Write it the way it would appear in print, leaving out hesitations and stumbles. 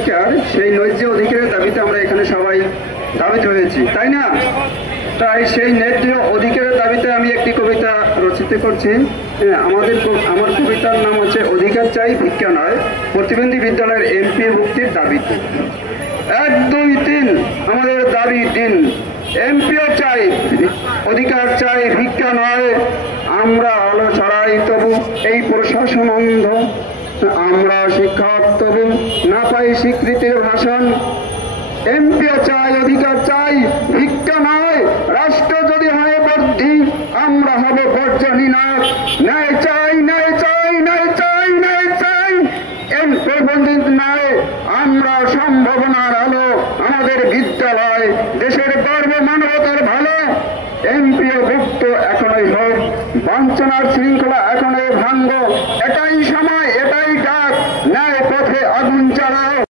অধিকার, সেই ন্যায্য অধিকারের দাবিতে আমরা এখানে সবাই দাবিত হয়েছি, তাই না? তাই সেই ন্যায্য অধিকারের দাবিতে আমি একটি কবিতা রচিত করছি। আমার কবিতার নাম হচ্ছে অধিকার চাই ভিক্ষা নয়, প্রতিবন্ধী বিদ্যালয়ের এমপি ভুক্তির দাবিতে। 1, 2, 3 আমাদের দাবি 3। এমপিও চাই, অধিকার চাই ভিক্ষা নয়। আমরা আলো ছড়াই তবু এই প্রশাসন অন্ধ, আমরা শিক্ষক তবু না পাই স্বীকৃতির ভাষণ। এমপিও চাই, অধিকার চাই ভিক্ষা নয়। রাষ্ট্র যদি হয় বর্ধি, আমরা হব বর্জনী নায়ক। ন্যায় চাই, ন্যায় চাই, ন্যায় চাই, ন্যায় চাই। এমপি নয়, আমরা সম্ভাবনার আলো। আমাদের বিদ্যালয় দেশের গর্ব, মানবতার ভালো। এমপিও ভুক্ত এখনই হোক, বঞ্চনার শৃঙ্খলা এখনই ভাঙ্গ। এটাই সময়, এটাই ডাক, ন্যায় পথে আগুন জ্বালাও।